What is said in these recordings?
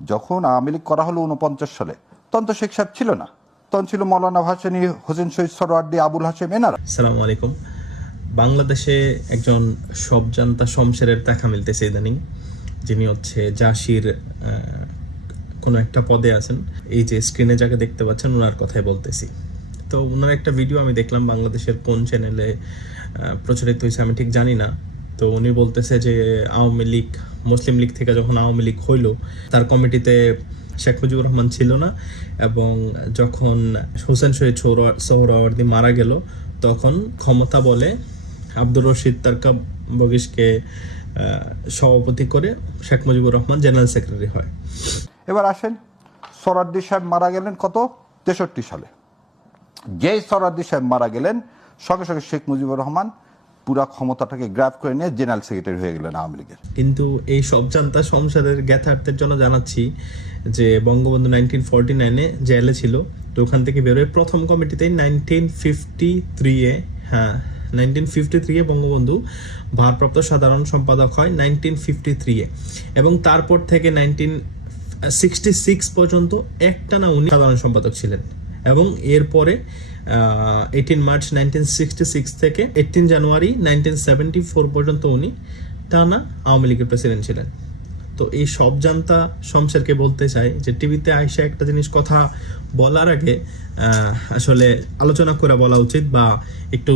যখন আওয়ামী লীগ করা হলো 49 সালে, তখন তো শেখ সাহেব ছিল না, তখন ছিল মৌলানা ভাসানী, হোসেন শহীদ সোহরাওয়ার্দী, আবুল হাশেম, এনারা। আসসালামু আলাইকুম। বাংলাদেশে একজন সবজান্তা শমশেরের দেখা মিলতেছে ইদানিং, যিনি হচ্ছে জাসির কোনো একটা পদে আছেন। এই যে স্ক্রিনে যাকে দেখতে পাচ্ছেন, ওনার কথাই বলতেছি। তো ওনার একটা ভিডিও আমি দেখলাম, বাংলাদেশের কোন চ্যানেলে প্রচারিত হয়েছে আমি ঠিক জানি না। তো উনি বলতেছে যে আওয়ামী লীগ, মুসলিম লীগ থেকে যখন আওয়ামী লীগ হইলো, তার কমিটিতে শেখ মুজিবুর রহমান ছিল না, এবং যখন হোসেন শহীদ সোহরাওয়ার্দী মারা গেল, তখন ক্ষমতা বলে আব্দুর রশিদ তারকা বগিশকে সভাপতি করে শেখ মুজিবুর রহমান জেনারেল সেক্রেটারি হয়। এবার আসেন, সোহরাওয়ার্দী সাহেব মারা গেলেন কত, 63 সালে। যেই সোহরাওয়ার্দী সাহেব মারা গেলেন, সঙ্গে সঙ্গে শেখ মুজিবুর রহমান পুরা ক্ষমতাটাকে গ্র্যাব করে নিয়ে জেনারেল সেক্রেটারি হয়ে গেলেন আওয়ামী লীগের। কিন্তু এই সবজান্তা সংসারের জ্ঞাতার্থের জন্য জানাচ্ছি যে বঙ্গবন্ধু 1949-এ জেলে ছিল, তো ওখান থেকে বেরোয় প্রথম কমিটিতে 1953-এ বঙ্গবন্ধু ভারপ্রাপ্ত সাধারণ সম্পাদক হয় 1953-এ, এবং তারপর থেকে 1966 পর্যন্ত একটানা উনি সাধারণ সম্পাদক ছিলেন। এবং এরপরে 18 মার্চ 1966 থেকে 18 জানুয়ারি 1974 পর্যন্ত উনি টানা আওয়ামী লীগের প্রেসিডেন্ট ছিলেন। তো এই সব জানতা শমশেরকে বলতে চাই যে টিভিতে আইসা একটা জিনিস কথা বলার আগে আসলে আলোচনা করে বলা উচিত, বা একটু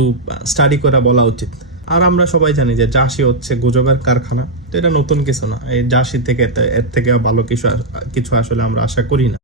স্টাডি করে বলা উচিত। আর আমরা সবাই জানি যে জাসি হচ্ছে গুজবের কারখানা, তো এটা নতুন কিছু না। এই জাসি থেকে এর থেকে ভালো কিছু আসলে আমরা আশা করি না।